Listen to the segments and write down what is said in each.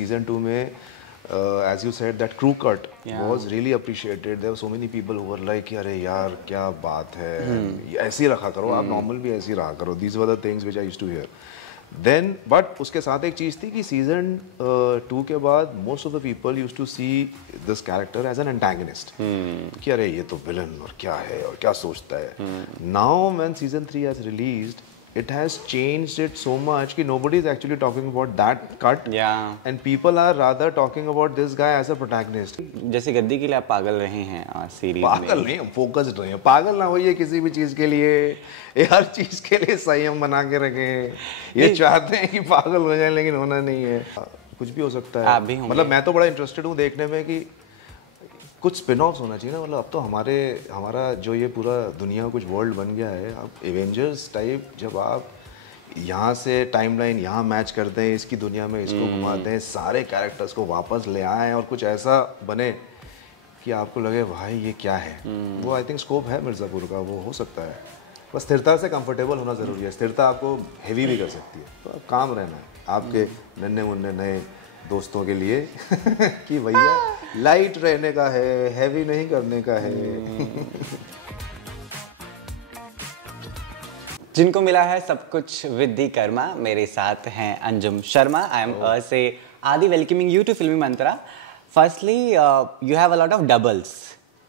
season 2 में as you said that crew cut was really appreciated. There were so many people who were like अरे यार क्या बात है, ऐसे ही रखा करो आप, नॉर्मल भी ऐसे ही रखा करो. These were the things which I used to hear. Then but उसके साथ एक चीज़ थी कि season 2 के बाद most of the people used to see this character as an antagonist. कि अरे ये तो villain और क्या है और क्या सोचता है. Now when season 3 has released, it has changed it so much कि nobody is actually talking about that cut. And people are rather talking about this guy as a protagonist. जैसे गद्दी के लिए आप पागल रहे हैं सीरीज में. पागल नहीं, फोकस्ड रहे हैं. पागल ना होइए किसी भी चीज के लिए, ये हर चीज के लिए संयम बना के रखें. ये चाहते हैं कि पागल हो जाए लेकिन होना नहीं है. कुछ भी हो सकता है. आप भी होंगे. मतलब मैं तो बड़ा इंटरेस्टेड हूँ देखने में कि कुछ स्पिन ऑफ्स होना चाहिए ना. मतलब अब तो हमारा जो ये पूरा दुनिया कुछ वर्ल्ड बन गया है. अब एवेंजर्स टाइप जब आप यहाँ से टाइमलाइन यहाँ मैच करते हैं, इसकी दुनिया में इसको घुमाते हैं, सारे कैरेक्टर्स को वापस ले आए और कुछ ऐसा बने कि आपको लगे भाई ये क्या है. वो आई थिंक स्कोप है मिर्ज़ापुर का, वो हो सकता है. बस स्थिरता से कंफर्टेबल होना ज़रूरी है. स्थिरता आपको हैवी भी कर सकती है. तो अब काम रहना है आपके नन्हे मुन्ने नए दोस्तों के लिए कि भैया लाइट रहने का है, हैवी नहीं करने का है. जिनको मिला है सब कुछ विद्धि कर्मा, मेरे साथ हैं अंजुम शर्मा. आई एम से आदि welcoming you to Filmi Mantra. Firstly you have a lot of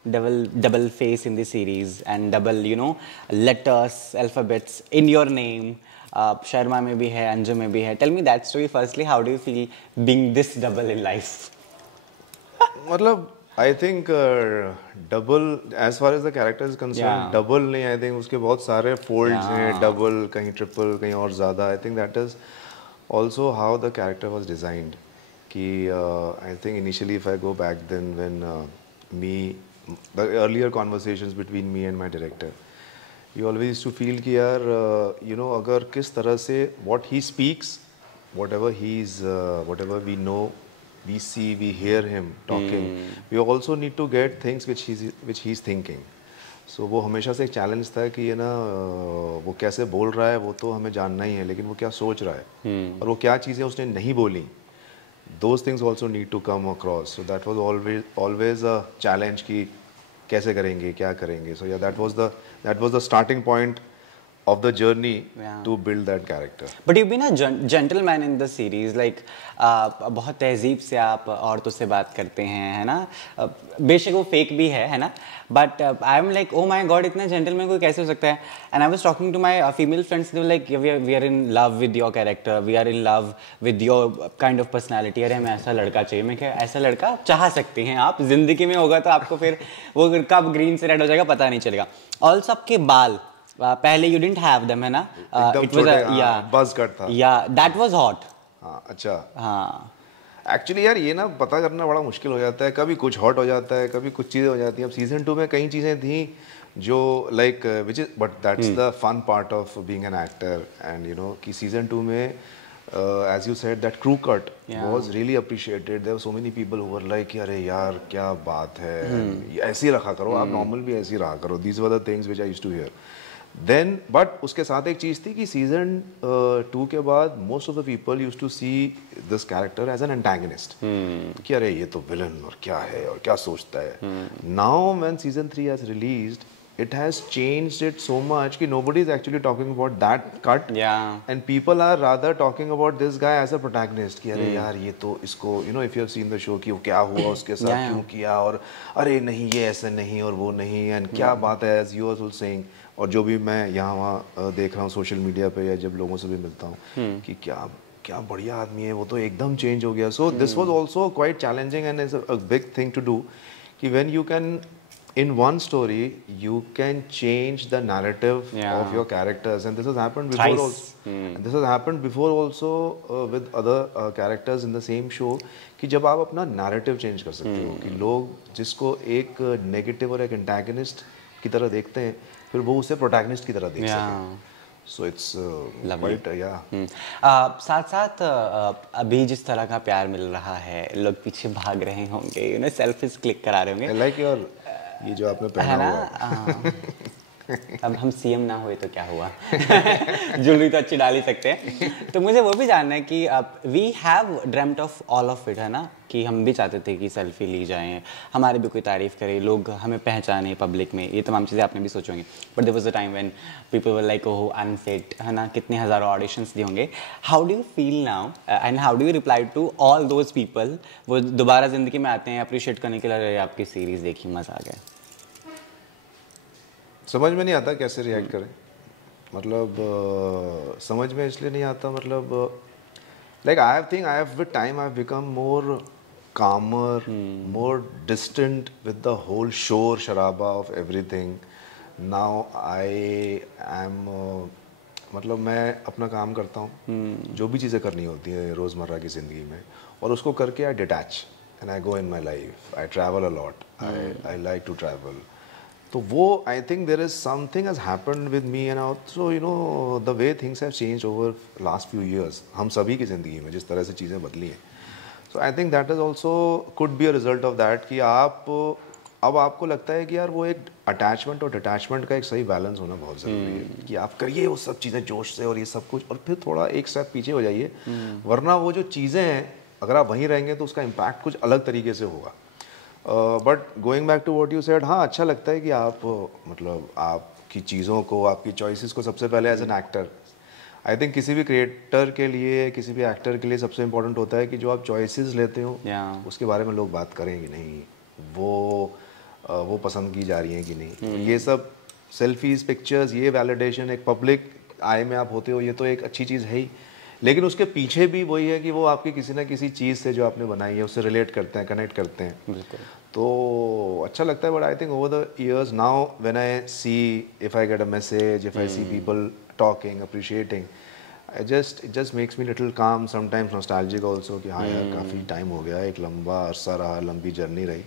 double face in the series and double letters, alphabets in your name. Sharma में भी है, अंजुम में भी है. Tell me that story firstly. How do you feel being this double in life? मतलब I think double as far as the character is concerned, double नहीं, I think उसके बहुत सारे folds हैं. double, कहीं triple, कहीं और ज़्यादा. I think that is also how the character was designed. कि I think initially if I go back then when the earlier conversations between me and my director, you always used to feel कि यार अगर किस तरह से what he speaks, whatever we know, we see, we hear him talking, we also need to get things which he's thinking. So वो हमेशा से एक चैलेंज था कि ये ना वो कैसे बोल रहा है वो तो हमें जानना ही है, लेकिन वो क्या सोच रहा है और वो क्या चीज़ें उसने नहीं बोली, those things also need to come across. So that was always a challenge कि कैसे करेंगे, क्या करेंगे. So yeah, that was the starting point of the journey to build that character. But you've been a gentleman in the series. Like बहुत तहजीब से आप औरतों से बात करते हैं, है ना. बेशक वो फेक भी है ना. But I am like, oh my God, इतना gentleman कोई कैसे हो सकता है. And I was talking to my female friends. They were like, we are in love with your character. We are in love with your kind of personality. अरे हमें ऐसा लड़का चाहिए. मैं क्या ऐसा लड़का चाह सकते हैं आप. जिंदगी में होगा तो आपको फिर वो कब ग्रीन से रेड हो जाएगा पता नहीं चलेगा. ऑल्सो आपके बाल पहले you didn't have them, है ना. It was a buzz cut था. Yeah, that was hot. हाँ अच्छा. हाँ. एक्चुअली यार ये ना पता करना बड़ा मुश्किल हो जाता है. कभी कुछ हॉट हो जाता है, कभी कुछ चीज़ें हो जाती हैं. अब सीजन 2 में कई चीज़ें थी जो like which is but that's the fun part of being an actor. And कि सीजन 2 में as you said that crew cut was really appreciated. There were so many people who were like अरे यार क्या बात है, ऐसे ही रखा करो आप, नॉर्मल भी ऐसे ही रखा करो. These were the things which I used to hear. Then but उसके साथ एक चीज़ थी कि सीजन 2 के बाद most of the people used to see this character as an antagonist. कि अरे ये तो villain और क्या है और क्या सोचता है. Now when season 3 has released, it has changed it so much कि nobody is actually talking about that cut. And people are rather talking about this guy as a protagonist. कि अरे यार ये तो इसको if you have seen the show कि वो क्या हुआ उसके साथ, क्यों किया, और अरे नहीं ये ऐसे नहीं और वो नहीं, and क्या बात है, as you were also saying. और जो भी मैं यहाँ वहाँ देख रहा हूँ सोशल मीडिया पे या जब लोगों से भी मिलता हूँ कि क्या बढ़िया आदमी है, वो तो एकदम चेंज हो गया. So this was also quite challenging and is a big thing to do कि when you can in one story you can change the narrative of your characters, and this has happened before also. And this has happened before also with other characters in the same show कि जब आप अपना narrative change कर सकते हो कि लोग जिसको एक negative और एक antagonist की तरह देखते हैं फिर वो उसे protagonist की तरह देख सकें. So it's quite साथ साथ अभी जिस तरह का प्यार मिल रहा है, लोग पीछे भाग रहे होंगे, सेल्फीज क्लिक करा रहे होंगे. I like your ये जो आपने पहना हुआ है. अब हम सीएम ना हुए तो क्या हुआ ज्वेलरी तो अच्छी डाल ही सकते हैं। तो मुझे वो भी जानना है कि we have dreamed of all of it, है ना, कि हम भी चाहते थे कि सेल्फी ली जाएं, हमारे भी कोई तारीफ करे, लोग हमें पहचाने पब्लिक में, ये तमाम चीज़ें आपने भी सोची होंगी। But there was a time when people were like oh unfit, है ना, कितने हज़ारों ऑडिशंस दिए होंगे। How do you feel now and how do you reply to all those people? वो दोबारा ज़िंदगी में आते हैं अप्रिशिएट करने के लिए, आपकी सीरीज़ देखी, मज़ा आ गया। समझ में नहीं आता कैसे रिएक्ट करें, मतलब समझ में इसलिए नहीं आता, मतलब like I think I have with time I have become more calmer, more distant with the whole shore sharaba of everything. Now I am मतलब मैं अपना काम करता हूँ, जो भी चीज़ें करनी होती हैं रोज़मर्रा की ज़िंदगी में, और उसको करके I detach and I go in my life, I travel a lot, I like to travel. तो वो I think there is something has happened with me and also you know the way things have change over last few years, हम सभी की ज़िंदगी में जिस तरह से चीज़ें बदली हैं। So I think that is also could be a result of that कि आप अब आपको लगता है कि यार वो एक अटैचमेंट और डिटैचमेंट का एक सही बैलेंस होना बहुत ज़रूरी है, कि आप करिए वो सब चीज़ें जोश से और ये सब कुछ, और फिर थोड़ा एक स्टेप पीछे हो जाइए, वरना वो जो चीज़ें हैं अगर आप वहीं रहेंगे तो उसका इम्पैक्ट कुछ अलग तरीके से होगा। But going back to what you said, हाँ अच्छा लगता है कि आप मतलब आपकी चीज़ों को, आपकी चॉइसेस को सबसे पहले as an actor, I think किसी भी क्रिएटर के लिए, किसी भी एक्टर के लिए सबसे इम्पोर्टेंट होता है कि जो आप चॉइसेस लेते हो उसके बारे में लोग बात करें कि नहीं, वो पसंद की जा रही हैं कि नहीं। तो ये सब सेल्फीज, पिक्चर्स, ये वैलिडेशन एक पब्लिक आई में आप होते हो, ये तो एक अच्छी चीज़ है ही, लेकिन उसके पीछे भी वही है कि वो आपकी किसी ना किसी चीज़ से जो आपने बनाई है उससे रिलेट करते हैं, कनेक्ट करते हैं। बिल्कुल। तो अच्छा लगता है। But I think over the years now when I see, if I get a message, if I see people talking, appreciating, it just makes me little calm, sometimes nostalgic also कि हाँ यार काफ़ी टाइम हो गया, एक लंबा अरसा रहा, लंबी जर्नी रही,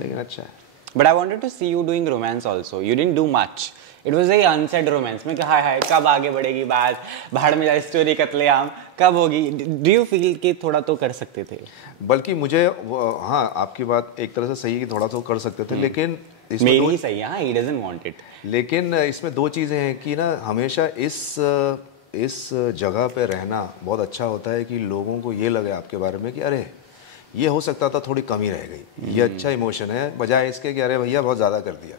लेकिन अच्छा है। But I wanted to see you doing romance also. You didn't do much. It was very unsaid romance. मैं कहा हाय कब आगे बढ़ेगी बात, भाड़ में जाए स्टोरी, कत्लेआम कब होगी? Do you feel कि थोड़ा तो कर सकते थे? बल्कि मुझे हाँ आपकी बात एक तरह से सही है कि थोड़ा तो कर सकते थे, लेकिन मेरी ही सही है, हाँ, he doesn't want it. लेकिन इसमें दो चीज़ें हैं कि ना हमेशा इस जगह पे रहना बहुत अच्छा होता है कि लोगों को ये लगे आपके बारे में कि अरे ये हो सकता था, थोड़ी कमी रह गई, ये अच्छा इमोशन है, बजाय इसके कि अरे भैया बहुत ज़्यादा कर दिया।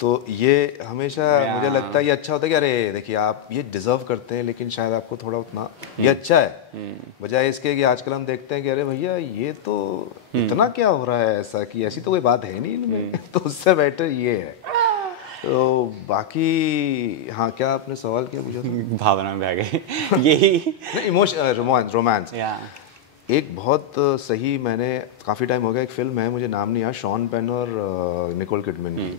तो ये हमेशा मुझे लगता है ये अच्छा होता है कि अरे देखिए आप ये डिज़र्व करते हैं, लेकिन शायद आपको थोड़ा उतना ये अच्छा है, बजाय इसके कि आजकल हम देखते हैं कि अरे भैया ये तो इतना क्या हो रहा है ऐसा, कि ऐसी तो कोई बात है नहीं इनमें तो उससे बेटर ये है। तो बाकी हाँ, क्या आपने सवाल किया मुझे? भावना में आ गए यही इमोशन, रोमांस। एक बहुत सही, मैंने काफ़ी टाइम हो गया, एक फिल्म है, मुझे नाम नहीं याद, शॉन पेन और निकोल किडमैन की।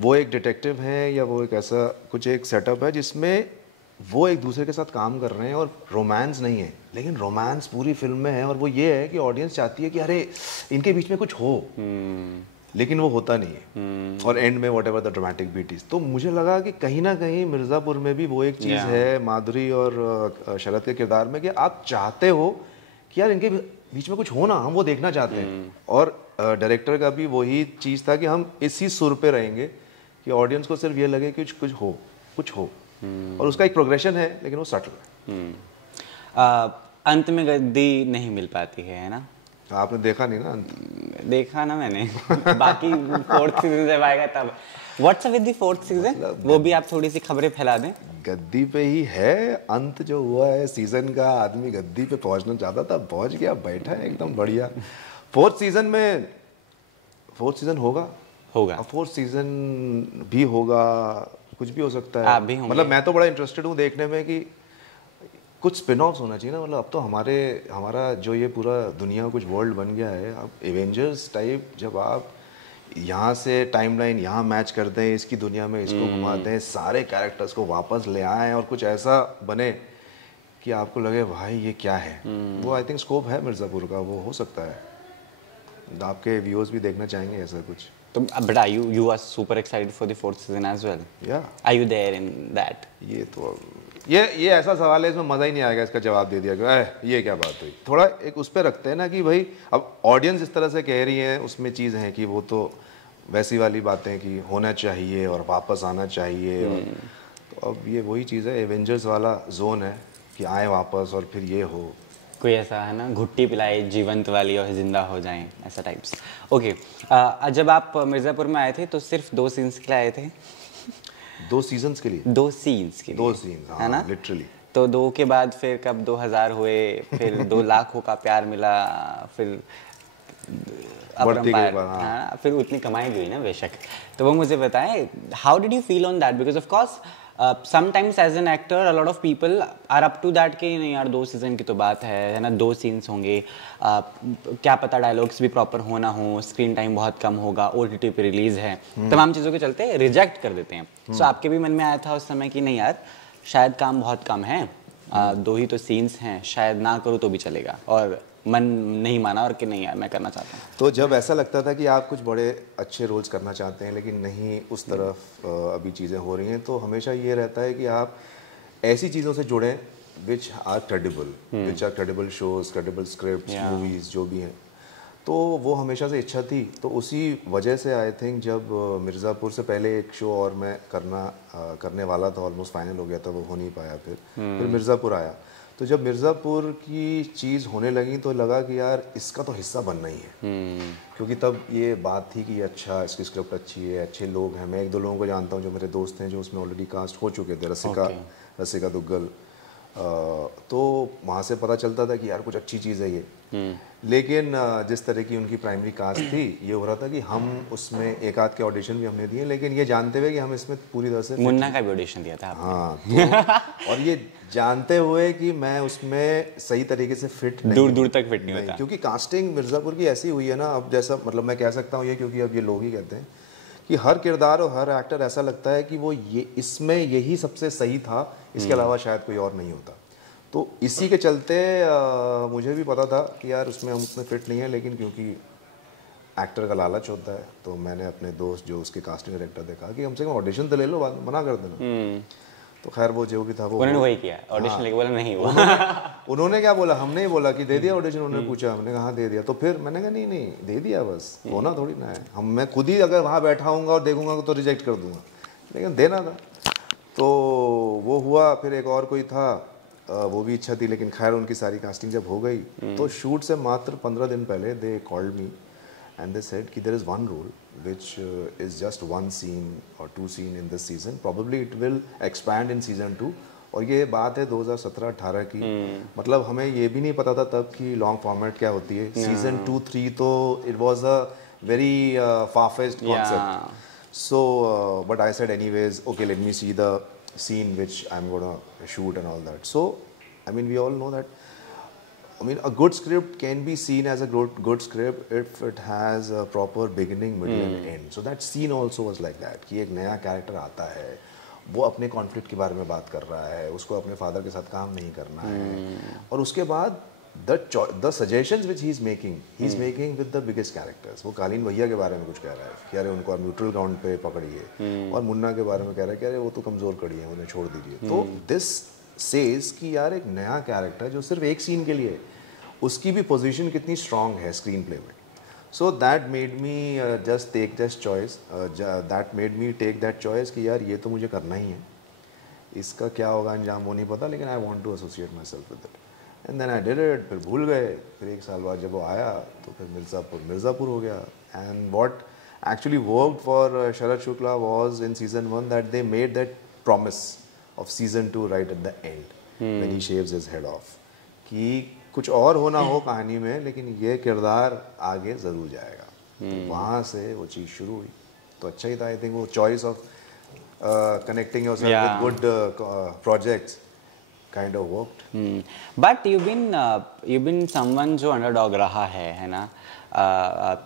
वो एक डिटेक्टिव है या वो एक ऐसा कुछ एक सेटअप है जिसमें वो एक दूसरे के साथ काम कर रहे हैं और रोमांस नहीं है, लेकिन रोमांस पूरी फिल्म में है। और वो ये है कि ऑडियंस चाहती है कि अरे इनके बीच में कुछ हो, लेकिन वो होता नहीं है, और एंड में whatever the dramatic beat is. तो मुझे लगा कि कहीं ना कहीं मिर्ज़ापुर में भी वो एक चीज़ है, माधुरी और शरद के किरदार में, कि आप चाहते हो कि यार इनके बीच में कुछ हो ना, हम वो देखना चाहते हैं। और डायरेक्टर का भी वही चीज़ था कि हम इसी सुर पे रहेंगे कि ऑडियंस को सिर्फ ये लगे कि कुछ हो, और उसका एक प्रोग्रेशन है, लेकिन वो सटल है। अंत में गद्दी नहीं मिल पाती है ना? आपने देखा नहीं ना? देखा ना मैंने बाकी 4th सीजन जब आएगा तब। What's up with the 4th season, वो भी आप थोड़ी सी खबरें फैला दें। गद्दी पे ही है, अंत जो हुआ है सीजन का, आदमी गद्दी पे पहुंचना चाहता था, पहुंच गया, बैठा है एकदम बढ़िया। 4th सीजन में 4th सीजन होगा 4th सीजन भी होगा, कुछ भी हो सकता है। आप भी होंगे। मतलब मैं तो बड़ा इंटरेस्टेड हूँ देखने में कि कुछ स्पिन ऑफ्स होना चाहिए ना। मतलब अब तो हमारा जो ये पूरा दुनिया कुछ वर्ल्ड बन गया है, अब एवेंजर्स टाइप, जब आप यहाँ से टाइमलाइन यहाँ मैच करते हैं, इसकी दुनिया में इसको घुमाते हैं, सारे कैरेक्टर्स को वापस ले आए और कुछ ऐसा बने कि आपको लगे भाई ये क्या है। वो आई थिंक स्कोप है मिर्ज़ापुर का, वो हो सकता है। आपके व्यूअर्स भी देखना चाहेंगे ऐसा कुछ। तो but are you are super excited for the 4th season as well? Are you there in that? ये तो ये ऐसा सवाल है, इसमें मज़ा ही नहीं आएगा इसका जवाब दे दिया कि ये क्या बात हुई। थोड़ा एक उस पर रखते हैं ना कि भाई अब ऑडियंस इस तरह से कह रही है, उसमें चीज़ है कि वो तो वैसी वाली बातें कि होना चाहिए और वापस आना चाहिए और तो अब ये वही चीज़ है, एवेंजर्स वाला जोन है कि आए वापस और फिर ये हो। कोई ऐसा है ना, घुट्टी पिलाए जीवंत वाली और जिंदा हो जाएं, ऐसा टाइप्स। ओके, जब आप मिर्ज़ापुर में आए थे तो सिर्फ 2 सीन्स के लिए आए थे? 2 सीजन्स के लिए? 2 सीन्स के लिए, 2 सीन, है ना, लिटरली। तो 2 के बाद फिर कब 2000 हुए, फिर 2 लाखों का प्यार मिला, फिर अपरंपार, हाँ, फिर उतनी कमाई भी हुई ना बेशक। तो वो मुझे बताएं, how did you feel on that? Because of course sometimes as an actor a lot of people are up to that कि नहीं यार 2 सीजन की तो बात है ना, 2 सीन्स होंगे, क्या पता डायलॉग्स भी प्रॉपर हो ना हो, स्क्रीन टाइम बहुत कम होगा, OTT पे रिलीज है, तमाम चीज़ों के चलते रिजेक्ट कर देते हैं। सो आपके भी मन में आया था उस समय कि नहीं यार शायद काम बहुत कम है, 2 ही तो सीन्स हैं, शायद ना करूँ तो भी चलेगा, और मन नहीं माना और कि नहीं यार मैं करना चाहता हूँ? तो जब ऐसा लगता था कि आप कुछ बड़े अच्छे रोल्स करना चाहते हैं लेकिन नहीं उस तरफ अभी चीज़ें हो रही हैं, तो हमेशा ये रहता है कि आप ऐसी चीज़ों से जुड़ें which are credible shows, credible script, movies जो भी हैं। तो वो हमेशा से इच्छा थी, तो उसी वजह से आई थिंक जब मिर्ज़ापुर से पहले एक शो और मैं करने वाला था, ऑलमोस्ट फाइनल हो गया था, वो हो नहीं पाया, फिर मिर्ज़ापुर आया। तो जब मिर्ज़ापुर की चीज़ होने लगी तो लगा कि यार इसका तो हिस्सा बनना ही है, क्योंकि तब ये बात थी कि अच्छा इसकी स्क्रिप्ट अच्छी है, अच्छे लोग हैं, मैं 1-2 लोगों को जानता हूँ जो मेरे दोस्त हैं जो उसमें ऑलरेडी कास्ट हो चुके थे, रसिका दुग्गल, तो वहाँ से पता चलता था कि यार कुछ अच्छी चीज़ है ये। लेकिन जिस तरह की उनकी प्राइमरी कास्ट थी, ये हो रहा था कि हम उसमें एक आध के ऑडिशन भी हमने दिए, लेकिन ये जानते हुए कि हम इसमें पूरी तरह से, मुन्ना का भी ऑडिशन दिया था आपने? हाँ, तो और ये जानते हुए कि मैं उसमें सही तरीके से फिट नहीं, दूर तक फिट नहीं होता, क्योंकि कास्टिंग मिर्ज़ापुर की ऐसी हुई है ना, अब जैसा मतलब मैं कह सकता हूँ ये, क्योंकि अब ये लोग ही कहते हैं कि हर किरदार और हर एक्टर ऐसा लगता है कि वो ये इसमें यही सबसे सही था, इसके अलावा शायद कोई और नहीं होता। तो इसी के चलते मुझे भी पता था कि यार उसमें हम उतने फिट नहीं है, लेकिन क्योंकि एक्टर का लालच होता है तो मैंने अपने दोस्त जो उसके कास्टिंग डायरेक्टर से कहा कि कम से कम ऑडिशन तो ले लो, बाद मना कर देना। तो खैर वो जो भी था वो उन्होंने वही किया, ऑडिशन लेके बोला नहीं हुआ। उन्होंने क्या बोला, हमने ही बोला कि दे दिया ऑडिशन, उन्होंने पूछा, हमने कहा दे दिया, तो फिर मैंने कहा नहीं दे दिया बस, होना थोड़ी ना है, मैं खुद ही अगर वहाँ बैठा हूँगा और देखूंगा तो रिजेक्ट कर दूंगा, लेकिन देना था। तो वो हुआ, फिर एक और कोई था, वो भी इच्छा थी, लेकिन खैर उनकी सारी कास्टिंग जब हो गई तो शूट से मात्र 15 दिन पहले they called me and they said कि there is one role which is just 1 scene or 2 scene in this season, probably it will expand in season 2। और ये बात है 2017-18 की, मतलब हमें ये भी नहीं पता था तब कि लॉन्ग फॉर्मेट क्या होती है, सीजन 2-3 तो it was a very far-fetched concept, so but I said anyways, okay let me see the scene which I'm gonna shoot and all that। So I mean we all know that, I mean a good script can be seen as a good script if it has a proper beginning, middle and end। So that scene also was like that कि एक नया character आता है, वो अपने conflict के बारे में बात कर रहा है, उसको अपने फादर के साथ काम नहीं करना है, और उसके बाद the suggestions which he is making with the biggest characters। वो कालीन भैया के बारे में कुछ कह रहा है कि अरे उनको आप न्यूट्रल ग्राउंड पे पकड़िए, और मुन्ना के बारे में कह रहा है कि अरे वो तो कमज़ोर कड़ी है, उन्हें छोड़ दीजिए। तो दिस सेज कि यार एक नया कैरेक्टर जो सिर्फ एक सीन के लिए, उसकी भी पोजीशन कितनी स्ट्रांग है स्क्रीन प्ले में। So that made me just take that choice, that made me take that choice कि यार ये तो मुझे करना ही है, इसका क्या होगा अंजाम वो नहीं पता, लेकिन I want to associate myself with it and then I did it. फिर भूल गए, फिर 1 साल बाद जब वो आया तो फिर मिर्ज़ापुर हो गया। And what actually worked for Sharad Shukla was in season 1 that they made that promise off season 2 right at the end when he shaves his head of, कि कुछ और होना हो कहानी में लेकिन ये किरदार आगे ज़रूर जाएगा। तो वहाँ से वो चीज़ शुरू हुई, तो अच्छा ही था। आई थिंक वो choice of connecting yourself with good projects kind of worked. But you been someone जो अंडरडॉग रहा है ना,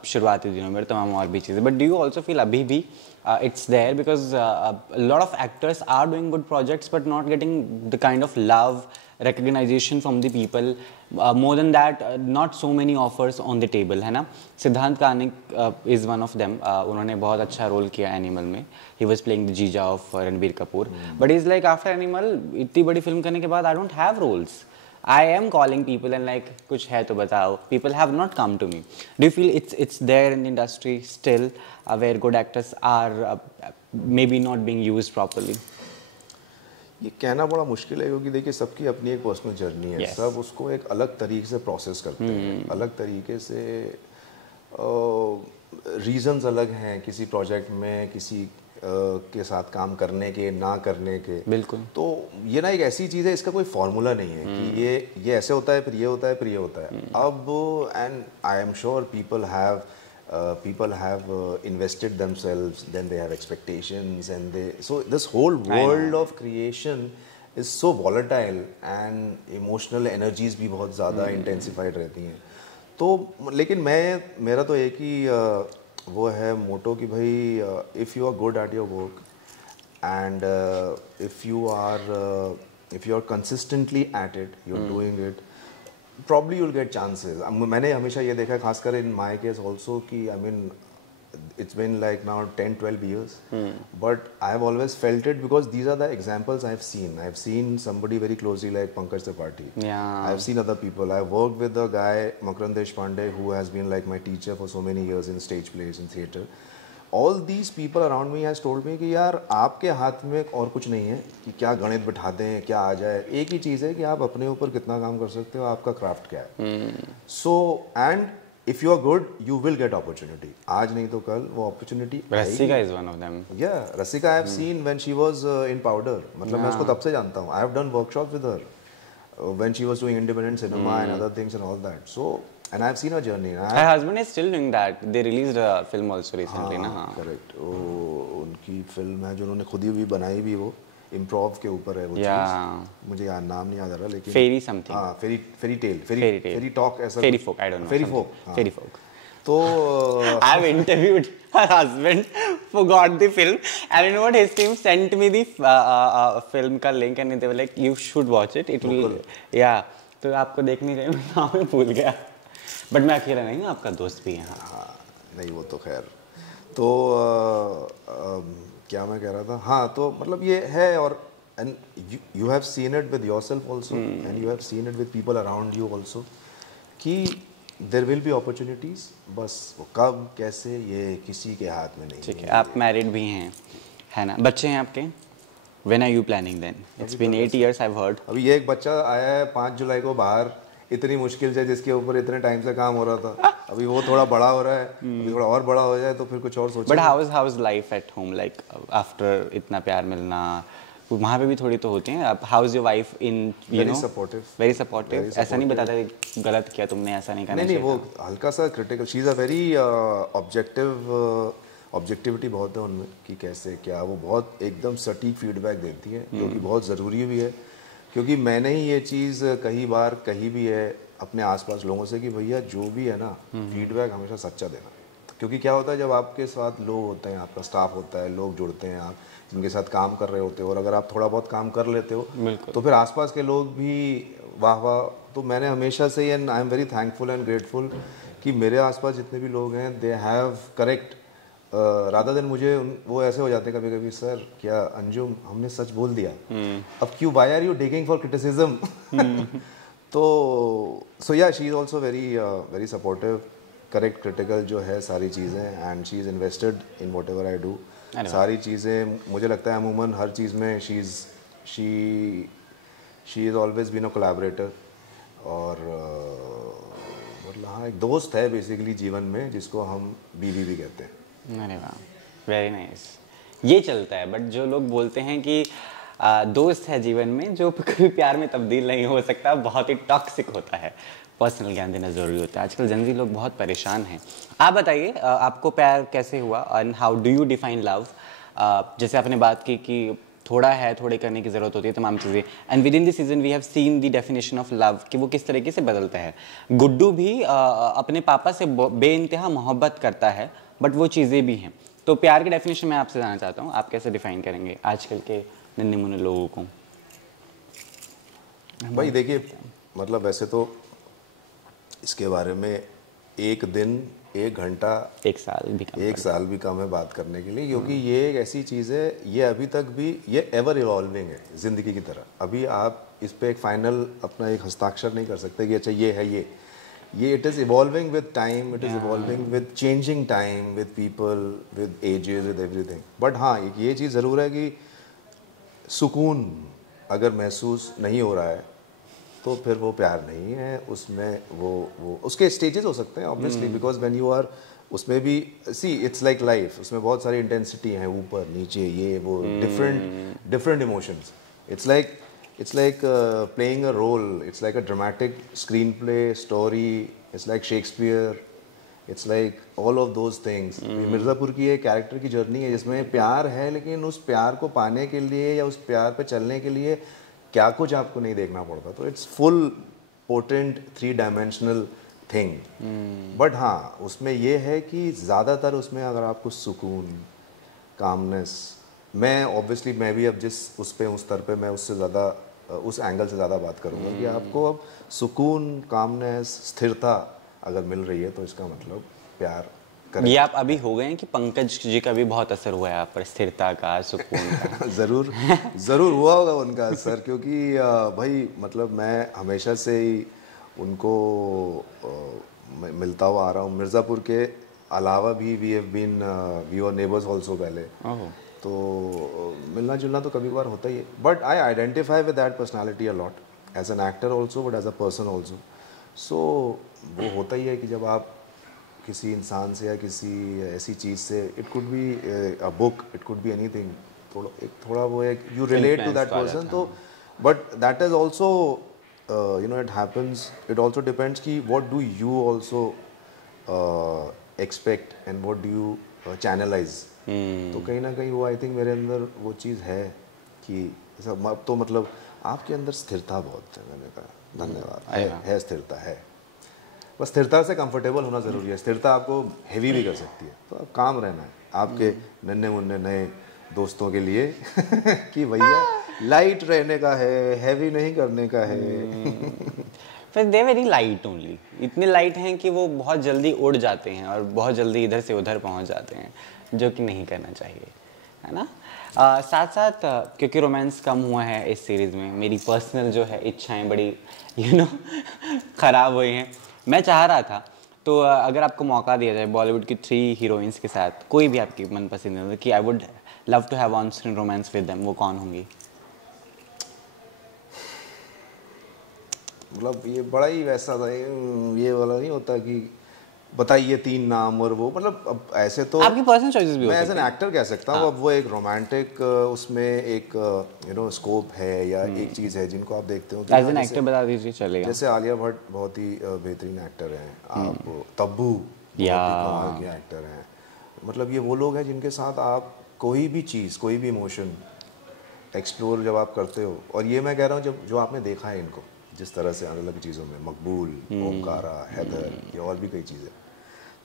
शुरुआती दिनों में, तमाम और भी चीज़ें, but do you also feel अभी भी it's there because a lot of actors are doing good projects but not getting the kind of love, recognition from the people, more than that not so many offers on the table, है ना। सिद्धांत कानिक is one of them, उन्होंने बहुत अच्छा role किया animal में, he was playing the जीजा of Ranbir Kapoor, but he's like after animal इतनी बड़ी फिल्म करने के बाद I don't have roles, I am calling people and like कुछ है तो बताओ. People have not come to me. Do you feel it's there in the industry still where good actors are maybe not being used properly? ये कहना बड़ा मुश्किल है क्योंकि देखिए सबकी अपनी एक पर्सनल जर्नी है. Yes. सब उसको एक अलग तरीके से प्रोसेस करते हैं, अलग तरीके से रीजंस अलग हैं किसी प्रोजेक्ट में, किसी के साथ काम करने के ना करने के. बिल्कुल. तो ये ना एक ऐसी चीज़ है, इसका कोई फार्मूला नहीं है कि ये ऐसे होता है फिर ये होता है फिर ये होता है. अब and I am sure people have invested themselves, then they have expectations, and so this whole world of creation is so volatile and emotional energies भी बहुत ज़्यादा intensified रहती हैं. तो लेकिन मेरा तो एक ही वो है मोटो कि भाई if you are good at your work and if you are consistently at it, you're doing it, probably you'll get chances. मैंने हमेशा ये देखा है खासकर in my case also कि I mean it's been like now 10-12 years but I have always felt it because these are the examples I've seen. I've seen somebody very closely like Pankaj Tripathi. Yeah. I've seen other people. I've worked with a guy Makarand Deshpande who has been like my teacher for so many years in stage plays and theatre. All these people around me has told me कि यार आपके हाथ में और कुछ नहीं है कि क्या गणित बिठा दें, क्या आ जाए. एक ही चीज़ है कि आप अपने ऊपर कितना काम कर सकते हो, आपका क्राफ्ट क्या है. So and if you are good you will get opportunity. आज नहीं तो कल वो opportunity. Rasika is one of them. Yeah Rasika I have seen when she was in Powder. मतलब मैं उसको तब से जानता हूँ. I have done workshop with her when she was doing independent cinema and other things and all that. So and I've seen her journey. Her husband is still doing that. They released a film also recently, ना. Correct. उनकी film है जो उन्होंने खुद ही भी बनाई भी, वो इम्प्रोव के ऊपर है वो चीज़. मुझे यार नाम नहीं याद आ रहा लेकिन फेरी समथिंग. हाँ, फेरी टॉक ऐसा. फेरी folk, I don't know. Pheri folk. तो I have interviewed her husband, forgot the film, and you know what? His team sent me the film का link and they were like, you should watch it. It will, yeah. तो आपको देखनी चाहिए. मैं नाम भूल गया. बट मैं अकेला नहीं हूँ, आपका दोस्त भी है. हाँ नहीं वो तो खैर. तो क्या मैं कह रहा था. हाँ तो मतलब ये है. और and you have seen it with yourself also and you have seen it with people around you also कि देयर विल बी अपॉर्चुनिटीज. बस वो कब कैसे ये किसी के हाथ में नहीं. ठीक है. आप मैरिड भी हैं, है ना? बच्चे हैं आपके? When are you planning then? It's been 8 years I've heard. अभी ये एक बच्चा आया है 5 जुलाई को बाहर, इतनी मुश्किल से, जिसके ऊपर इतने टाइम से काम हो रहा था. अभी वो थोड़ा बड़ा हो रहा है. अभी थोड़ा और बड़ा हो जाए तो फिर कुछ और सोचेंगे. But how is life at home like after इतना प्यार मिलना? वहाँ पे भी थोड़ी तो होती हैं. How is your wife in you know? Very supportive. ऐसा नहीं बताता कि गलत किया तुमने, ऐसा नहीं करना चाहिए. नहीं वो हल्का सा critical. She is a very objectivity बहुत है उनमें कि कैसे क्या. वो बहुत एकदम सटीक फीडबैक देती है जो कि बहुत ज़रूरी भी है. क्योंकि मैंने ही ये चीज़ कई बार कही भी है अपने आसपास लोगों से कि भैया जो भी है ना फीडबैक हमेशा सच्चा देना. क्योंकि क्या होता है जब आपके साथ लोग होते हैं, आपका स्टाफ होता है, लोग जुड़ते हैं, आप जिनके साथ काम कर रहे होते हो, और अगर आप थोड़ा बहुत काम कर लेते हो तो फिर आसपास के लोग भी वाह वाह. तो मैंने हमेशा से, and I am very thankful and grateful कि मेरे आसपास जितने भी लोग हैं दे हैव करेक्ट राधा दिन मुझे वो ऐसे हो जाते हैं कभी कभी, सर क्या अंजुम हमने सच बोल दिया, अब क्यों, why are you digging for criticism. तो सो या she is also very supportive, correct critical जो है सारी चीज़ें, and she is invested in whatever I do. सारी चीज़ें मुझे लगता है अमूमन हर चीज़ में she is always been a collaborator. और मतलब हाँ एक दोस्त है बेसिकली जीवन में जिसको हम बीवी भी कहते हैं. अरे वाह, वेरी नाइस. ये चलता है. बट जो लोग बोलते हैं कि दोस्त है जीवन में जो कभी प्यार में तब्दील नहीं हो सकता, बहुत ही टॉक्सिक होता है. पर्सनल ज्ञान देना ज़रूरी होता है. आजकल जंजी लोग बहुत परेशान हैं. आप बताइए आपको प्यार कैसे हुआ and how do you define love? जैसे आपने बात की कि थोड़ा है, थोड़े करने की ज़रूरत होती है, तमाम चीज़ें. And within this season we have seen the definition of love कि वो किस तरीके से बदलता है. गुड्डू भी अपने पापा से बेइंतहा मोहब्बत करता है, बट वो चीज़ें भी हैं. तो प्यार की डेफिनेशन मैं आपसे जानना चाहता हूँ, आप कैसे डिफाइन करेंगे आजकल के नन्हे मुन्ने लोगों को? भाई देखिए, मतलब वैसे तो इसके बारे में एक दिन, एक घंटा, एक साल भी कम है बात करने के लिए, क्योंकि ये एक ऐसी चीज़ है, ये अभी तक भी ये एवर इवॉल्विंग है ज़िंदगी की तरह. अभी आप इस पे एक फाइनल अपना एक हस्ताक्षर नहीं कर सकते कि अच्छा ये है ये it is evolving with time, it is evolving with changing time, with people, with ages, with everything. But हाँ, एक ये चीज़ ज़रूर है कि सुकून अगर महसूस नहीं हो रहा है तो फिर वो प्यार नहीं है उसमें। वो उसके स्टेजेस हो सकते हैं obviously, because when you are उसमें भी सी इट्स लाइक लाइफ, उसमें बहुत सारी इंटेंसिटी हैं, ऊपर नीचे ये वो different emotions. It's like playing a role, it's like a dramatic screen play story, it's like Shakespeare, it's like all of those things. Mirzapur की एक कैरेक्टर की जर्नी है जिसमें प्यार है, लेकिन उस प्यार को पाने के लिए या उस प्यार पे चलने के लिए क्या कुछ आपको नहीं देखना पड़ता। तो it's full potent 3 dimensional thing. But हाँ, उसमें ये है कि ज़्यादातर उसमें अगर आपको सुकून, कामनेस, मैं ऑब्वियसली मैं भी अब जिस उस स्तर पे मैं उससे ज़्यादा उस एंगल से ज़्यादा बात करूँगा कि आपको अब सुकून, कामनेस, स्थिरता अगर मिल रही है तो इसका मतलब प्यार करें। ये आप अभी हो गए हैं कि पंकज जी का भी बहुत असर हुआ है आप पर, स्थिरता का, सुकून का? ज़रूर हुआ होगा उनका असर, क्योंकि भाई मतलब मैं हमेशा से ही उनको मिलता हुआ आ रहा हूँ। मिर्ज़ापुर के अलावा भी वी वर नेबर्स ऑल्सो पहले, तो मिलना जुलना तो कभी कभार होता ही है। But I identify with that personality a lot, as an actor also but as a person also. So वो होता ही है कि जब आप किसी इंसान से या किसी ऐसी चीज़ से, it could be a book, it could be anything, थोड़ा वो है you relate to that person. तो but that is also you know it happens, it also depends कि what do you also expect and what do you channelize. तो कहीं ना कहीं वो आई थिंक मेरे अंदर वो चीज़ है कि अब तो मतलब आपके अंदर स्थिरता बहुत है। मैंने कहा धन्यवाद, है स्थिरता है, बस स्थिरता से कंफर्टेबल होना ज़रूरी है। स्थिरता आपको हैवी भी कर सकती है, तो अब काम रहना है आपके नन्हे मुन्ने नए दोस्तों के लिए कि भैया लाइट रहने का है, हैवी नहीं करने का है। फिर दे वेरी लाइट ओनली, इतने लाइट हैं कि वो बहुत जल्दी उड़ जाते हैं और बहुत जल्दी इधर से उधर पहुंच जाते हैं, जो कि नहीं करना चाहिए, है ना? साथ साथ क्योंकि रोमांस कम हुआ है इस सीरीज़ में, मेरी पर्सनल जो है इच्छाएं बड़ी ख़राब हुई हैं। मैं चाह रहा था तो अगर आपको मौका दिया जाए बॉलीवुड की 3 हीरोइंस के साथ, कोई भी आपकी मनपसंद है कि I would love to have on screen romance with them, वो कौन होंगी? मतलब ये बड़ा ही वैसा था, ये वाला नहीं होता कि बताइए 3 नाम और वो, मतलब अब ऐसे तो आपकी पर्सनल चॉइसेस भी हो मैं सकती एज एन एक्टर कह सकता हूँ। अब वो एक रोमांटिक उसमें एक स्कोप है या एक चीज़ है जिनको आप देखते हो। एज एन एक्टर बता दीजिए चलेगा। जैसे आलिया भट्ट बहुत ही बेहतरीन एक्टर हैं, आप तब्बू बहुत ही कमाल के एक्टर हैं। मतलब ये वो लोग हैं जिनके साथ आप कोई भी चीज़, कोई भी इमोशन एक्सप्लोर जब आप करते हो, और ये मैं कह रहा हूँ जब जो आपने देखा है इनको जिस तरह से अलग अलग चीज़ों में, मकबूल, ओमकारा, हैदर, या और भी कई चीज़ें,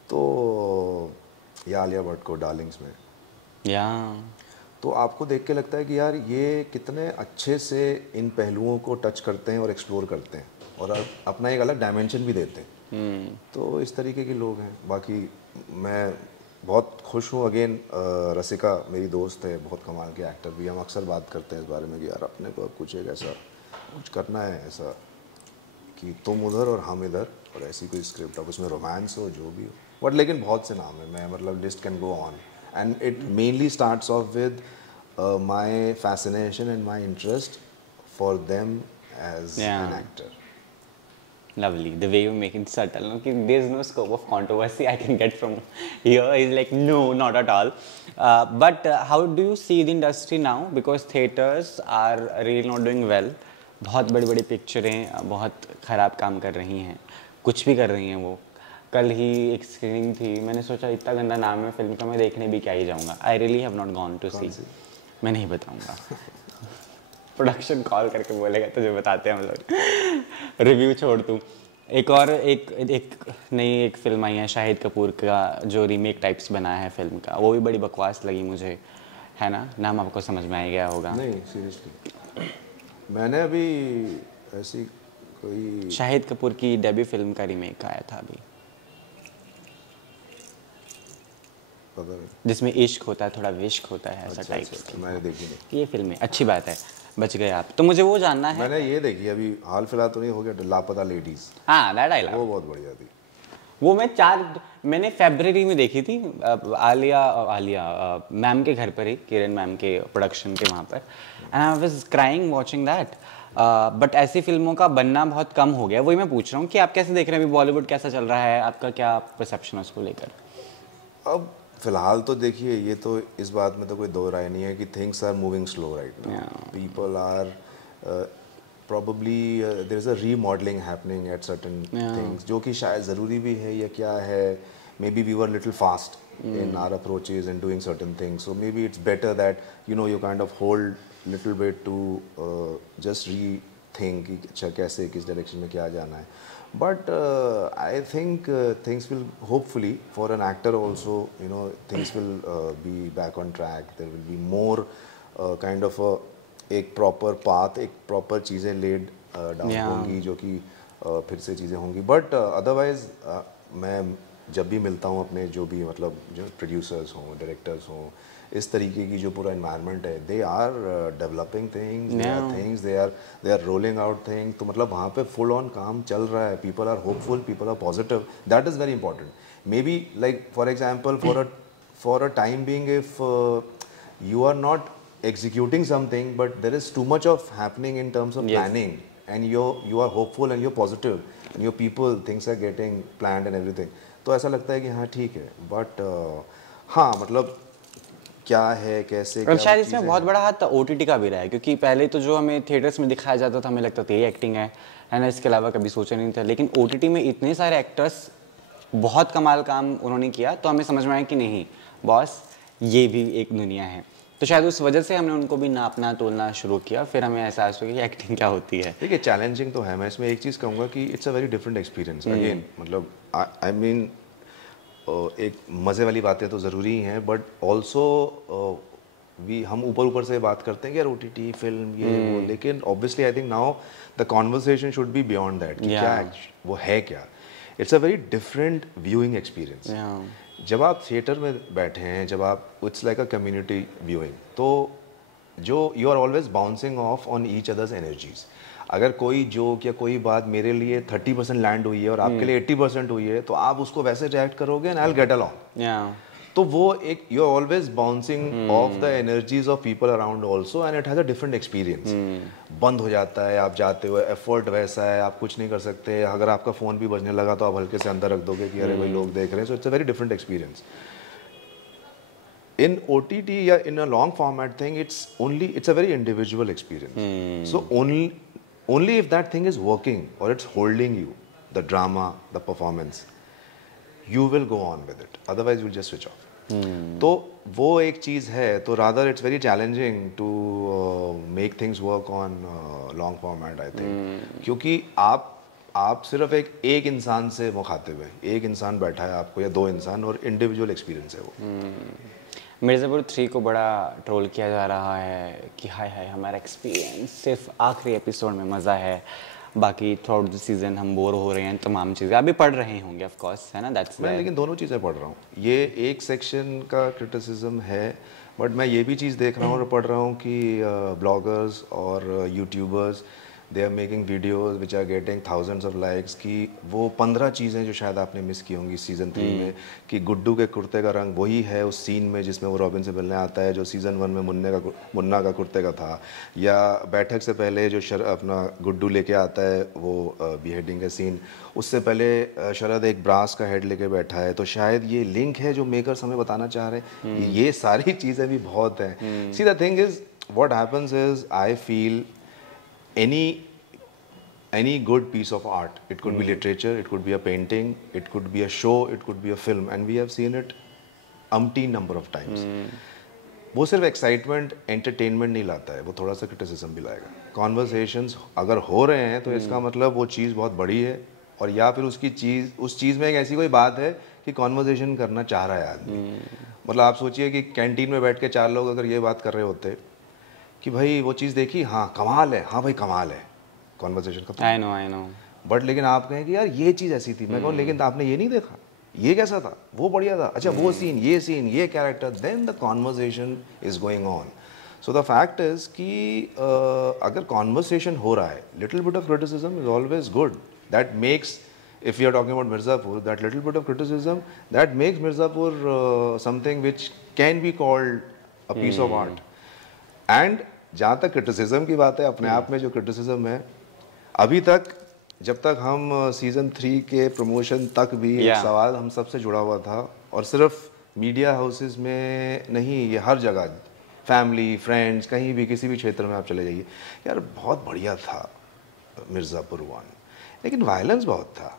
तो या आलिया भट्ट को डार्लिंग्स में, या तो आपको देख के लगता है कि यार ये कितने अच्छे से इन पहलुओं को टच करते हैं और एक्सप्लोर करते हैं और अपना एक अलग डायमेंशन भी देते हैं। तो इस तरीके के लोग हैं। बाकी मैं बहुत खुश हूँ, अगेन रसिका मेरी दोस्त है, बहुत कमाल के एक्टर भी। हम अक्सर बात करते हैं इस बारे में कि यार अपने को अब कुछ एक ऐसा कुछ करना है, ऐसा कि तुम उधर और हम इधर, और ऐसी कोई स्क्रिप्ट अब उसमें रोमांस हो, जो भी हो। बट लेकिन बहुत से नाम है, मैं मतलब list can go on, and it mainly starts off with my fascination and my interest for them as an actor. Lovely. The way you make it subtle. Okay, there's no scope of controversy I can get from here. He's like, no, not at all. But how do you see the industry now? Because theaters are really not doing well. बहुत बड़ी बड़ी पिक्चरें बहुत ख़राब काम कर रही हैं, कुछ भी कर रही हैं वो। कल ही एक स्क्रीनिंग थी, मैंने सोचा इतना गंदा नाम है फिल्म का, मैं देखने भी क्या ही जाऊँगा। I really have not gone to see. मैं नहीं बताऊँगा। प्रोडक्शन कॉल करके बोलेगा तुझे बताते हैं हम लोग। रिव्यू छोड़ दूँ। एक और एक नई एक फिल्म आई है शाहिद कपूर का, जो रीमेक टाइप्स बनाया है फिल्म का, वो भी बड़ी बकवास लगी मुझे, है ना? नाम आपको समझ में आ गया होगा? नहीं सीरियसली मैंने अभी ऐसी कोई, शाहिद कपूर की डेब्यू फिल्म का रीमेक आया था अभी। पता नहीं। जिसमें इश्क होता है, थोड़ा विश्क होता है, ऐसा टाइप की। मैंने देखी नहीं ये फिल्म है, अच्छी बात है, बच गए आप। तो मुझे वो जानना है। मैंने ये देखी अभी हाल फिलहाल तो नहीं हो गया, लापता लेडीज, हाँ दैट आई लव। वो बहुत बढ़िया थी। वो मैंने फरवरी में देखी थी, आलिया मैम के घर पर ही, किरण मैम के प्रोडक्शन के वहाँ पर, and I was crying watching that. But ऐसी फिल्मों का बनना बहुत कम हो गया। वही मैं पूछ रहा हूँ कि आप कैसे देख रहे हैं, अभी बॉलीवुड कैसा चल रहा है, आपका क्या परसेप्शन है उसको लेकर? अब फिलहाल तो देखिए, ये तो इस बात में तो कोई दो राय नहीं है कि things are moving slow right now, people are probably there is a remodeling happening at certain things जो कि शायद ज़रूरी भी है या क्या है, maybe we were little fast in our approaches and doing certain things, so maybe it's better that you kind of hold little bit to just rethink कि अच्छा कैसे किस direction में क्या जाना है, but I think things will hopefully for an actor also things will be back on track, there will be more kind of a एक proper path, एक प्रॉपर चीज़ें लेड डाउन होंगी जो कि फिर से चीज़ें होंगी, बट अदरवाइज मैं जब भी मिलता हूँ अपने जो भी मतलब जो प्रोड्यूसर्स हों, डायरेक्टर्स हों, इस तरीके की जो पूरा इन्वायरमेंट है, they are developing things, they are rolling out things, तो मतलब वहाँ पे फुल ऑन काम चल रहा है, people are hopeful, people are positive, that is very important. Maybe like for example for a time being, if you are not executing something but there is too much of happening in terms of planning, and you are hopeful and you're positive and your people things are getting planned and everything, तो ऐसा लगता है कि हाँ ठीक है, but हाँ मतलब क्या है कैसे और शायद इसमें बहुत बड़ा हाथ ओटीटी का भी रहा है, क्योंकि पहले तो जो हमें थिएटर्स में दिखाया जाता था हमें लगता था ये एक्टिंग है ना, इसके अलावा कभी सोचा नहीं था, लेकिन ओटीटी में इतने सारे एक्टर्स बहुत कमाल काम उन्होंने किया, तो हमें समझ में आया कि नहीं बॉस ये भी एक दुनिया है। तो शायद उस वजह से हमने उनको भी नापना तोलना शुरू किया, फिर हमें एहसास हुआ कि एक्टिंग क्या होती है। देखिए चैलेंजिंग तो है, मैं इसमें एक चीज़ कहूँगा कि it's a very different experience again, मतलब आई मीन एक मज़े वाली बातें तो ज़रूरी ही हैं, बट ऑल्सो हम ऊपर से बात करते हैं कि यार ओटीटी फिल्म ये वो, लेकिन obviously I think now the conversation should be beyond that कि क्या वो है क्या। It's a very different viewing experience. जब आप थिएटर में बैठे हैं, जब आप it's like a community viewing, तो जो you are always bouncing off on each others energies. अगर कोई जोक या कोई बात मेरे लिए 30% लैंड हुई है और आपके लिए 80% हुई है, तो आप उसको वैसे रिएक्ट करोगे and I will get along. तो वो एक you are always bouncing off the energies of people around also, and it has a different experience. बंद हो जाता है, आप जाते हो, एफर्ट वैसा है, आप कुछ नहीं कर सकते, अगर आपका फ़ोन भी बजने लगा तो आप हल्के से अंदर रख दोगे कि अरे भाई लोग देख रहे हैं, so it's a very different experience. In OTT या in a long format thing, it's a very individual experience. So only if that thing is working or it's holding you, the drama, the performance, you will go on with it. Otherwise, you'll just switch off. तो वो एक चीज़ है, तो rather it's very challenging to make things work on long format, I think. क्योंकि आप सिर्फ एक इंसान से मुखातिब है, एक इंसान बैठा है आपको या दो इंसान, और इंडिविजुअल एक्सपीरियंस है वो। मिर्ज़ापुर 3 को बड़ा ट्रोल किया जा रहा है कि हाय हाय हमारा एक्सपीरियंस सिर्फ आखिरी एपिसोड में मज़ा है, बाकी थ्रू आउट द सीज़न हम बोर हो रहे हैं, तमाम चीज़ें अभी पढ़ रहे होंगे ऑफ कोर्स, है ना, दैट्स मैं लेकिन दोनों चीज़ें पढ़ रहा हूँ। ये एक सेक्शन का क्रिटिसिज्म है, बट मैं ये भी चीज़ देख रहा हूँ और पढ़ रहा हूँ कि ब्लॉगर्स और YouTubers they are making videos which are getting thousands of likes, कि वो 15 चीज़ें जो शायद आपने मिस की होंगी सीज़न 3 में, कि गुड्डू के कुर्ते का रंग वही है उस सीन में जिसमें वो रॉबिन से मिलने आता है जो सीज़न 1 में मुन्ना का कुर्ते का था, या बैठक से पहले जो अपना गुड्डू लेके आता है वो बिहेडिंग का सीन, उससे पहले शरद एक ब्रास का हेड लेके बैठा है, तो शायद ये लिंक है जो मेकर्स हमें बताना चाह रहे हैं। ये सारी चीज़ें भी बहुत हैं। See the thing is what happens is I feel any good piece of art, it could be literature, it could be a painting, it could be a show, it could be a film, and we have seen it umpteen number of times. वो सिर्फ excitement entertainment नहीं लाता है, वो थोड़ा सा criticism भी लाएगा। कॉन्वर्सेशंस अगर हो रहे हैं तो इसका मतलब वो चीज़ बहुत बड़ी है, और या फिर उस चीज़ में एक ऐसी कोई बात है कि कॉन्वर्सेशन करना चाह रहा है आदमी। मतलब आप सोचिए कि कैंटीन में बैठ के 4 लोग अगर ये बात कर रहे होते कि भाई वो चीज़ देखी, हाँ कमाल है, हाँ भाई कमाल है, कॉन्वर्सेशन खत्म। आई नो बट लेकिन आप कहें कि यार ये चीज़ ऐसी थी, मैं कहूँ लेकिन आपने ये नहीं देखा, ये कैसा था, वो बढ़िया था, अच्छा वो सीन, ये character, then the conversation is going on. So the fact is कि अगर कॉन्वर्सेशन हो रहा है, little bit of criticism is always good. That makes, if you are talking about Mirzapur, that little bit of criticism that makes Mirzapur something which can be called a piece of art. And जहाँ तक criticism की बात है, अपने आप में जो criticism है, अभी तक जब तक हम सीजन 3 के प्रमोशन तक भी एक सवाल हम सबसे जुड़ा हुआ था, और सिर्फ मीडिया हाउसेस में नहीं, ये हर जगह, फैमिली, फ्रेंड्स, कहीं भी किसी भी क्षेत्र में आप चले जाइए, यार बहुत बढ़िया था मिर्ज़ापुर 1, लेकिन वायलेंस बहुत था,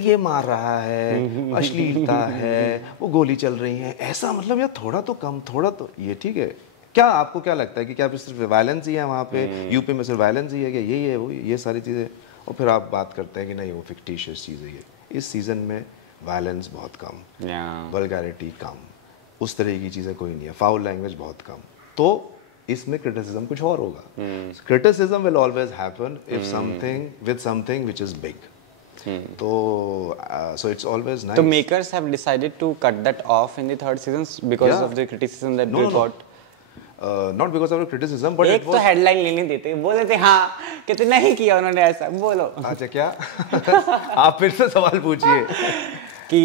ये मार रहा है, अश्लीलता है, वो गोली चल रही है, ऐसा मतलब यार थोड़ा तो कम, थोड़ा तो ये ठीक है. क्या आपको क्या लगता है कि क्या सिर्फ वायलेंस ही है वहाँ पे, यूपी में सिर्फ वायलेंस ही है क्या, यही है वो, ये सारी चीज़ें, और फिर आप बात करते हैं कि नहीं वो फिक्टिशियस चीज़ है. ये इस सीज़न में वायलेंस बहुत कम, वल्गैरिटी कम, उस तरह की चीज़ें कोई नहीं है, फाउल लैंग्वेज बहुत कम, तो इसमें क्रिटिसिज्म कुछ और होगा. Criticism will always happen if something with something which is big. So it's always nice. So makers have decided to cut that off in the third season because of the criticism that they got. Not because of the criticism, but एक तो headline लेने देते, बोल देते हाँ कितना ही किया उन्होंने ऐसा, बोलो. अच्छा क्या? आप फिर से सवाल पूछिए. कि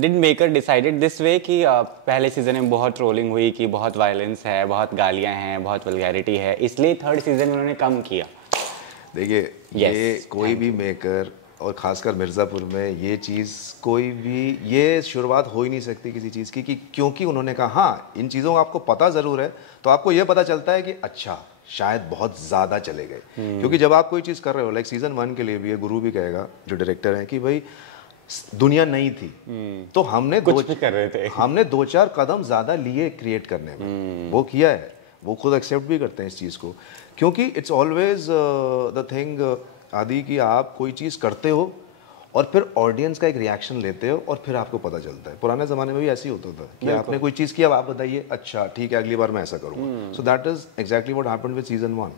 did maker decided this way कि पहले सीजन में बहुत ट्रोलिंग हुई कि बहुत वायलेंस है, बहुत गालियाँ हैं, बहुत वल्गैरिटी है, इसलिए थर्ड सीजन में उन्होंने कम किया. देखिए ये कोई भी मेकर, और ख़ासकर मिर्ज़ापुर में ये चीज़ कोई भी, ये शुरुआत हो ही नहीं सकती किसी चीज़ की, कि क्योंकि उन्होंने कहा हाँ इन चीज़ों का आपको पता ज़रूर है, तो आपको ये पता चलता है कि अच्छा शायद बहुत ज़्यादा चले गए. क्योंकि जब आप कोई चीज़ कर रहे हो, लाइक सीज़न 1 के लिए भी, ये गुरु भी कहेगा जो डायरेक्टर है, कि भाई दुनिया नई थी, तो हमने कुछ भी कर रहे थे, हमने 2-4 कदम ज़्यादा लिए क्रिएट करने में, वो किया है, वो खुद एक्सेप्ट भी करते हैं इस चीज़ को. क्योंकि इट्स ऑलवेज द थिंग आदि कि आप कोई चीज़ करते हो और फिर ऑडियंस का एक रिएक्शन लेते हो और फिर आपको पता चलता है. पुराने ज़माने में भी ऐसे ही होता था कि आपने कोई चीज़ किया, अब आप बताइए, अच्छा ठीक है अगली बार मैं ऐसा करूँगा. So that is exactly what happened with season 1.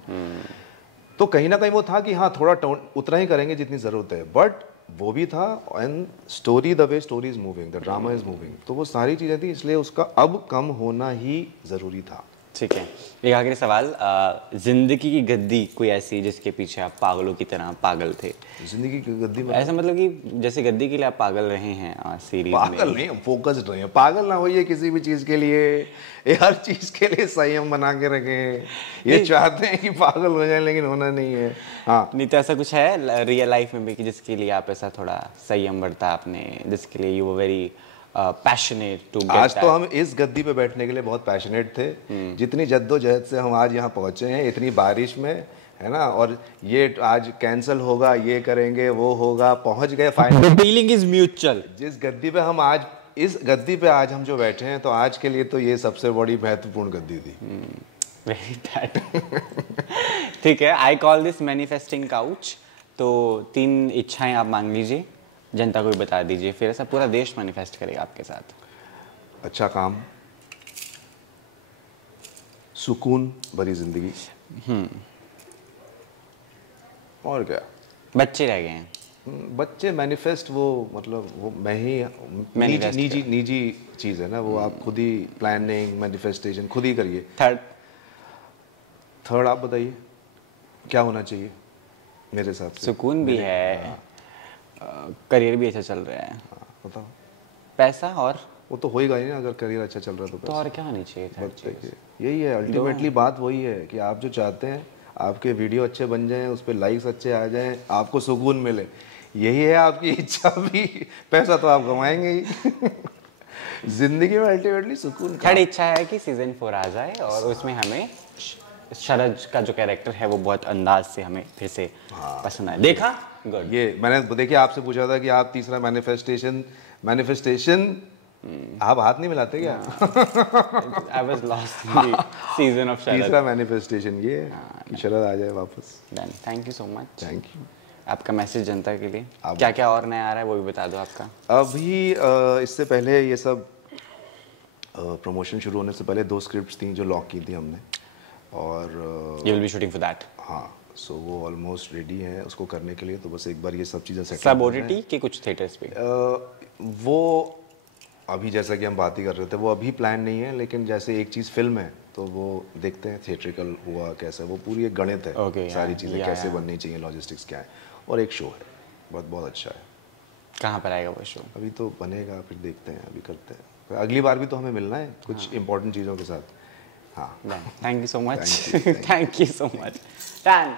तो कहीं ना कहीं वो था कि हाँ थोड़ा टोन उतना ही करेंगे जितनी ज़रूरत है, बट वो भी था, and story the way story is moving, the drama is moving, तो वो सारी चीज़ें थी, इसलिए उसका अब कम होना ही ज़रूरी था. ठीक है. एक आखिरी सवाल, जिंदगी की गद्दी कोई ऐसी जिसके पीछे आप पागलों की तरह पागल थे? जिंदगी की गद्दी में ऐसा मतलब कि जैसे गद्दी के लिए आप पागल रहे हैं सीरीज में. पागल नहीं, फोकस्ड रहे हैं, पागल ना होइए किसी भी चीज़ के लिए, हर चीज़ के लिए संयम बना के रखें. ये चाहते हैं कि पागल हो जाए लेकिन होना नहीं है. हाँ नहीं तो ऐसा कुछ है रियल लाइफ में भी कि जिसके लिए आप ऐसा थोड़ा संयम बरता आपने, जिसके लिए you were very passionate to get. आज तो हम इस गद्दी पे बैठने के लिए बहुत पैशनेट थे. जितनी जद्दोजहद से हम आज यहाँ पहुँचे हैं, इतनी बारिश में, है ना, और ये आज कैंसिल होगा, ये करेंगे, वो होगा, पहुँच गए finally. The feeling is mutual. जिस गद्दी पे हम आज, इस गद्दी पे आज हम जो बैठे हैं, तो आज के लिए तो ये सबसे बड़ी महत्वपूर्ण गद्दी थी. Very bad. ठीक है, I call this manifesting couch. तो 3 इच्छाएं आप मांग लीजिए, जनता को भी बता दीजिए, फिर ऐसा पूरा देश मैनिफेस्ट करेगा आपके साथ. अच्छा काम, सुकून भरी जिंदगी, और क्या, बच्चे रह गए हैं. बच्चे मैनिफेस्ट, वो मतलब वो मैं ही निजी चीज़ है ना, वो आप खुद ही प्लानिंग मैनिफेस्टेशन खुद ही करिए. थर्ड आप बताइए क्या होना चाहिए मेरे हिसाब से? सुकून भी है, करियर भी अच्छा चल रहा है. बताओ. पैसा, और वो तो होएगा ही ना, अगर करियर अच्छा चल रहा है तो और क्या होनी चाहिए? यही है अल्टीमेटली बात, वही है कि आप जो चाहते हैं, आपके वीडियो अच्छे बन जाएं, उस पर लाइक्स अच्छे आ जाएं, आपको सुकून मिले, यही है आपकी इच्छा भी. पैसा तो आप कमाएंगे ही. जिंदगी में अल्टीमेटली सुकून. थर्ड इच्छा है कि सीजन 4 आ जाए और उसमें हमें शरद का जो कैरेक्टर है वो बहुत अंदाज से हमें फिर से पसंद आए. देखा, गुड. ये मैंने देखिए आपसे पूछा था कि आप तीसरा मैनिफेस्टेशन आप हाथ नहीं मिलाते क्या? I was lost in the season of शरद. तीसरा मैनिफेस्टेशन ये कि शरद आ जाए वापस. Done. Thank you so much. Thank you. आपका मैसेज जनता के लिए क्या क्या और नया आ रहा है वो भी बता दो आपका. अभी इससे पहले ये सब प्रमोशन शुरू होने से पहले 2 स्क्रिप्ट्स थी जो लॉक की थी हमने, और you will be shooting for that. हाँ, सो वो ऑलमोस्ट रेडी है उसको करने के लिए, तो बस एक बार ये सब चीज़ें सेट. सब ओटीटी के कुछ थिएटर्स पे वो अभी जैसा कि हम बात ही कर रहे थे, वो अभी प्लान नहीं है, लेकिन जैसे एक चीज़ फिल्म है तो वो देखते हैं थिएट्रिकल हुआ कैसा, वो पूरी एक गणित है। सारी चीज़ें कैसे बननी चाहिए, लॉजिस्टिक्स क्या है, और एक शो है बहुत बहुत अच्छा है। कहाँ पर आएगा वो शो? अभी तो बनेगा, फिर देखते हैं, अभी करते हैं। अगली बार भी तो हमें मिलना है कुछ इंपॉर्टेंट चीज़ों के साथ। हाँ, thank you so much, thank you so much. Done.